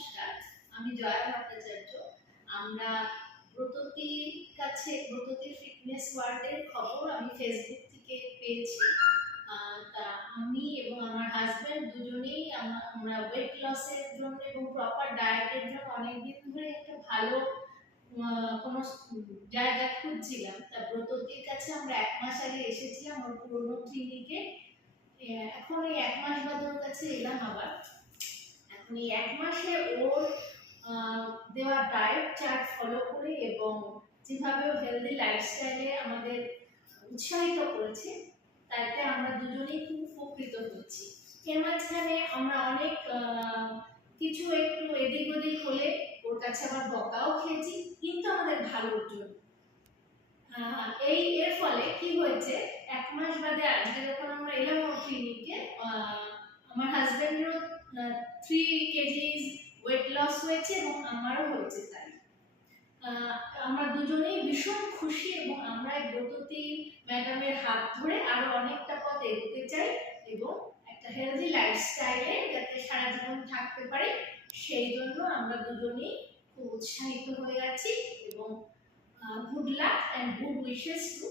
নমস্কার, আমি জয়া ভট্টাচার্য। আমরা ব্রততী ফিটনেস ওয়ার্ল্ডের খবর আমি ফেসবুক থেকে পেয়েছি। তা আমি এবং আমার হাজব্যান্ড দুজনেই আমরা ওয়েট লসের জন্য এবং প্রপার ডায়েটের জন্য অনেকদিন ধরে একটা ভালো কোনো জায়গা খুঁজছিলাম। তা ব্রততীর কাছে আমরা 1 মাস আগে এসেছিলাম ওর পুরোনো ক্লিনিকে। এখন এই 1 মাস বাদে ওর কাছে এলাম আবার। এখন এই 1 মাসে ওর দেওয়া ডায়েট চার্ট ফলো করে এবং যেভাবে হেলদি লাইফস্টাইলে আমাদের উৎসাহিত করেছে, তাতে আমরা দুজনেই খুব উপকৃত হচ্ছি। এর মাঝখানে আমরা অনেক কিছু একটু এদিক ওদিক হলে ওর কাছে আবার বকাও খেয়েছি, কিন্তু আমাদের ভালোর জন্য। এর ফলে কি হয়েছে, 1 মাস বাদে আজকে যখন আমরা এলাম ওর ক্লিনিকে, আমার হাজবেন্ডেরও 3 কেজিস ওয়েট লস হয়েছে এবং আমারও হয়েছে তাই। আমরা দুজনেই ভীষণ খুশি এবং আমরা ব্রততী ম্যাডামের হাত ধরে আরো অনেকটা পথ এগোতে চাই এবং একটা হেলদি লাইফস্টাইলে যাতে সারা জীবন থাকতে পারি, সেই জন্য আমরা দুজনেই খুব উৎসাহিত হয়ে আছি এবং good luck and good wishes to